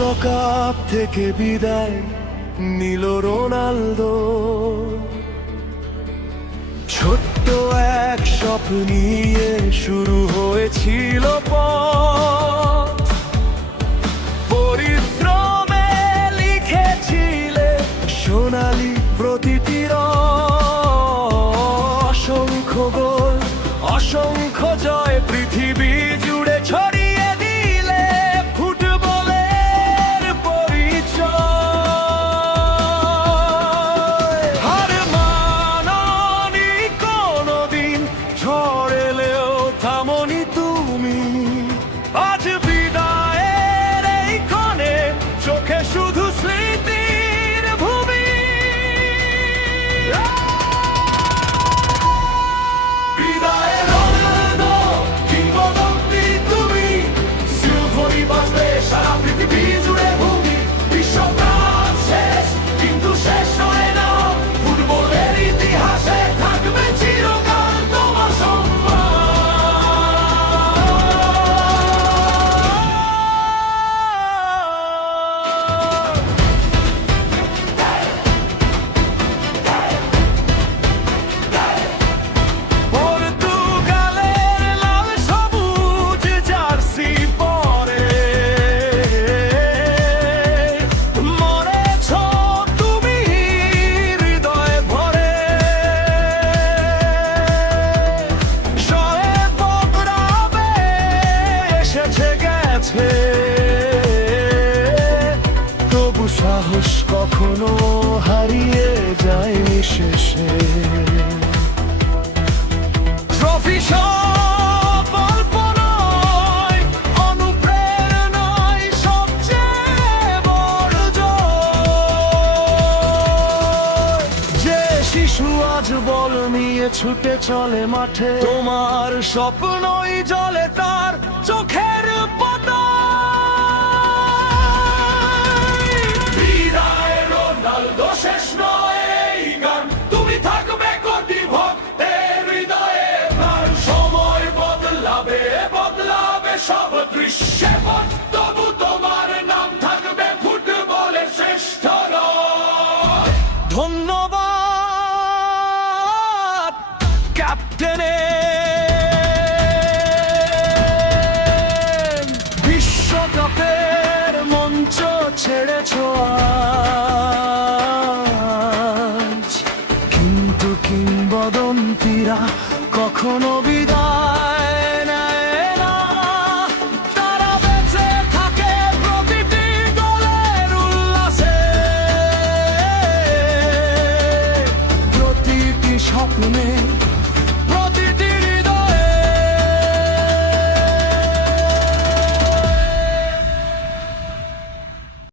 বিশ্বকাপ থেকে বিদায় নিল রোনালদো। ছোট্ট এক স্বপ্ন নিয়ে শুরু হয়েছিল পথ, পরিশ্রমে লিখেছিলে সোনালি প্রতিটি অসংখ্য গোল, অসংখ্য জয়, পৃথিবী জুড়ে ছড়িয়ে দিলে ফুটবলের পরিচয়। হার মাননি কোনোদিন, ঝড় এলেও থামনি তুমি। আজ বিদায়ের এই ক্ষণে চোখে শুধু স্মৃতির ভূমি। বিদায় রোনালদো, কিংবদন্তি তুমি। সিম্ফনি বাজবে সারা পৃথিবী জুড়ে ভূমি। বিশ্বকাপ শেষ, কিন্তু শেষ হয় না। ফুটবলের ইতিহাসে থাকবে চিরকাল তোমার সম্মান। পর্তুগালের লাল সবুজ জার্সি পরে মরেছ তুমি হৃদয় ভরে। শয়ে বদরাবে এসেছে গেছে, তবু সাহস কখনো হারিয়ে যায়নি শেষে। ট্রফি সব অল্প নয়, অনুপ্রেরণাই সবচেয়ে বড় জয়। যে শিশু আজ বল নিয়ে ছুটে চলে মাঠে, তোমার স্বপ্নই জলে তার চোখের পাতায়। বিদায় রোনালদো, শেষ নয় এই গান, তুমি থাকবে কোটি ভক্তের হৃদয়ে। আর সময় বদলাবে, বদলাবে সব দৃশ্যে পট, তবু তোমার নাম থাকবে ফুটবলের শ্রেষ্ঠ রয়। ধন্যবাদ ক্যাপ্টেনে, বিশ্বকাপের মঞ্চ ছেড়েছ আজ, কিন্তু কিংবদন্তিরা কখনো বিদায়